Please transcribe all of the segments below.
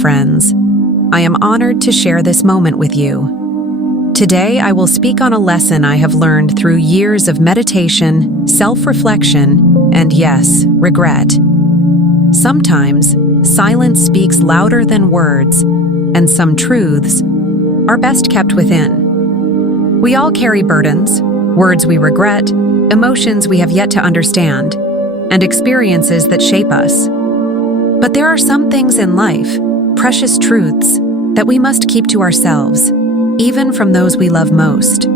friends. I am honored to share this moment with you. Today, I will speak on a lesson I have learned through years of meditation, self-reflection, and yes, regret. Sometimes, silence speaks louder than words, and some truths are best kept within. We all carry burdens, words we regret, emotions we have yet to understand, and experiences that shape us. But there are some things in life, precious truths, that we must keep to ourselves, even from those we love most.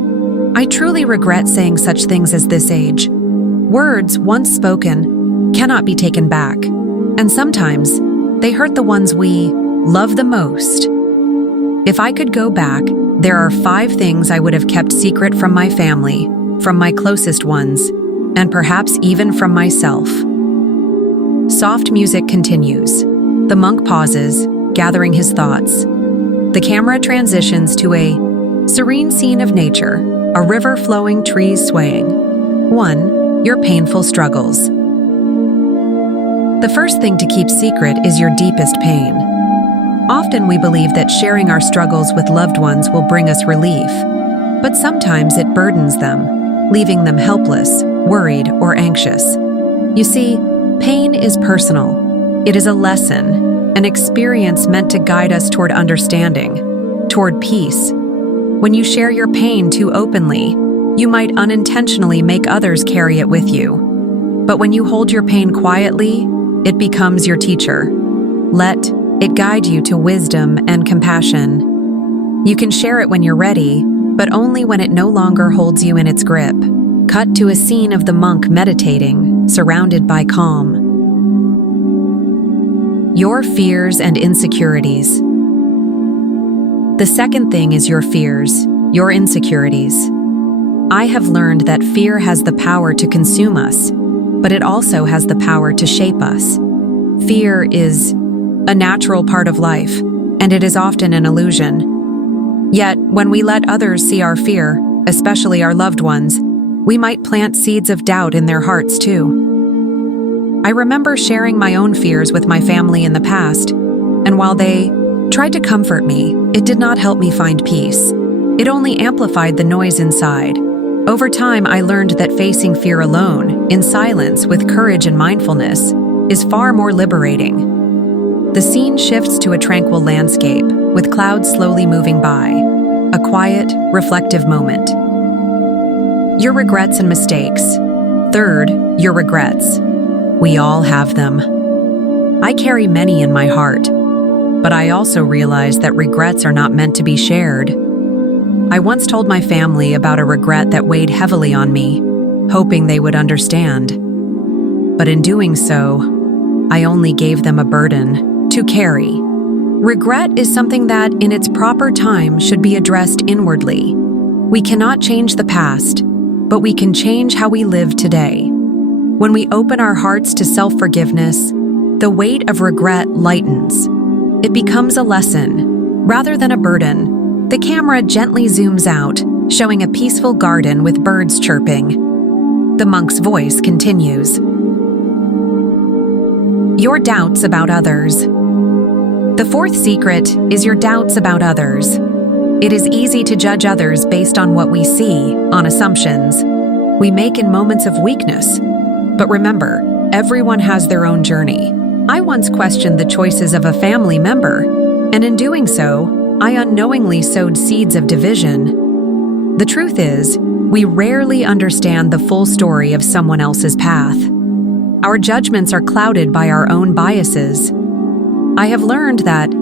I truly regret saying such things as this age. Words, once spoken, cannot be taken back, and sometimes they hurt the ones we love the most. If I could go back, there are 5 things I would have kept secret from my family, from my closest ones, and perhaps even from myself. Soft music continues. The monk pauses, gathering his thoughts. The camera transitions to a serene scene of nature, a river flowing, trees swaying. 1. Your painful struggles. The first thing to keep secret is your deepest pain. Often we believe that sharing our struggles with loved ones will bring us relief, but sometimes it burdens them, leaving them helpless, worried, or anxious. You see, pain is personal. It is a lesson, an experience meant to guide us toward understanding, toward peace. When you share your pain too openly, you might unintentionally make others carry it with you. But when you hold your pain quietly, it becomes your teacher. Let it guide you to wisdom and compassion. You can share it when you're ready, but only when it no longer holds you in its grip. Cut to a scene of the monk meditating, surrounded by calm. Your fears and insecurities. The second thing is your fears, your insecurities. I have learned that fear has the power to consume us, but it also has the power to shape us. Fear is a natural part of life, and it is often an illusion. Yet, when we let others see our fear, especially our loved ones, we might plant seeds of doubt in their hearts too. I remember sharing my own fears with my family in the past, and while they tried to comfort me, it did not help me find peace. It only amplified the noise inside. Over time, I learned that facing fear alone, in silence, with courage and mindfulness, is far more liberating. The scene shifts to a tranquil landscape, with clouds slowly moving by, a quiet, reflective moment. Your regrets and mistakes. Third, your regrets. We all have them. I carry many in my heart, but I also realize that regrets are not meant to be shared. I once told my family about a regret that weighed heavily on me, hoping they would understand. But in doing so, I only gave them a burden to carry. Regret is something that, in its proper time, should be addressed inwardly. We cannot change the past, but we can change how we live today. When we open our hearts to self-forgiveness, the weight of regret lightens. It becomes a lesson, rather than a burden. The camera gently zooms out, showing a peaceful garden with birds chirping. The monk's voice continues. Your doubts about others. The fourth secret is your doubts about others. It is easy to judge others based on what we see, on assumptions we make in moments of weakness. But remember, everyone has their own journey. I once questioned the choices of a family member, and in doing so, I unknowingly sowed seeds of division. The truth is, we rarely understand the full story of someone else's path. Our judgments are clouded by our own biases. I have learned that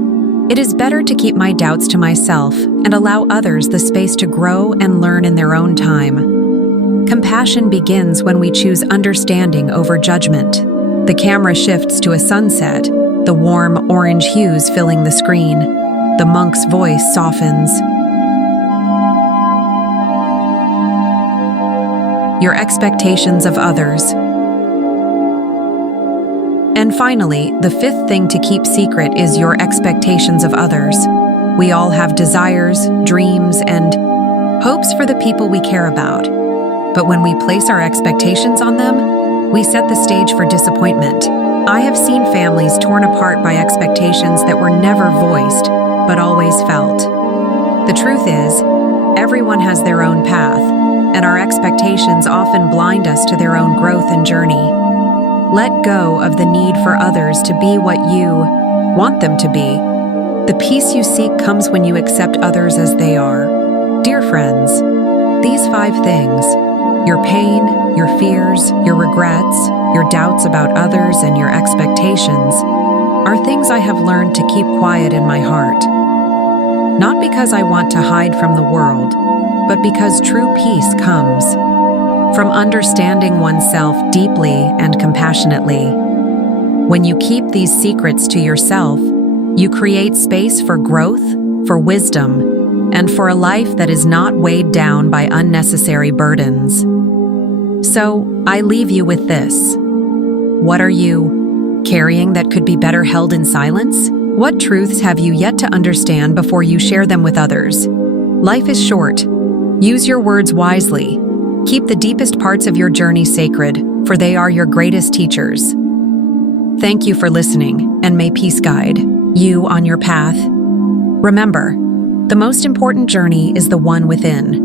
it is better to keep my doubts to myself and allow others the space to grow and learn in their own time. Compassion begins when we choose understanding over judgment. The camera shifts to a sunset, the warm orange hues filling the screen. The monk's voice softens. Your expectations of others. And finally, the fifth thing to keep secret is your expectations of others. We all have desires, dreams, and hopes for the people we care about. But when we place our expectations on them, we set the stage for disappointment. I have seen families torn apart by expectations that were never voiced, but always felt. The truth is, everyone has their own path, and our expectations often blind us to their own growth and journey. Let go of the need for others to be what you want them to be. The peace you seek comes when you accept others as they are. Dear friends, these 5 things, your pain, your fears, your regrets, your doubts about others, and your expectations, are things I have learned to keep quiet in my heart. Not because I want to hide from the world, but because true peace comes from understanding oneself deeply and compassionately. When you keep these secrets to yourself, you create space for growth, for wisdom, and for a life that is not weighed down by unnecessary burdens. So, I leave you with this. What are you carrying that could be better held in silence? What truths have you yet to understand before you share them with others? Life is short. Use your words wisely. Keep the deepest parts of your journey sacred, for they are your greatest teachers. Thank you for listening, and may peace guide you on your path. Remember, the most important journey is the one within.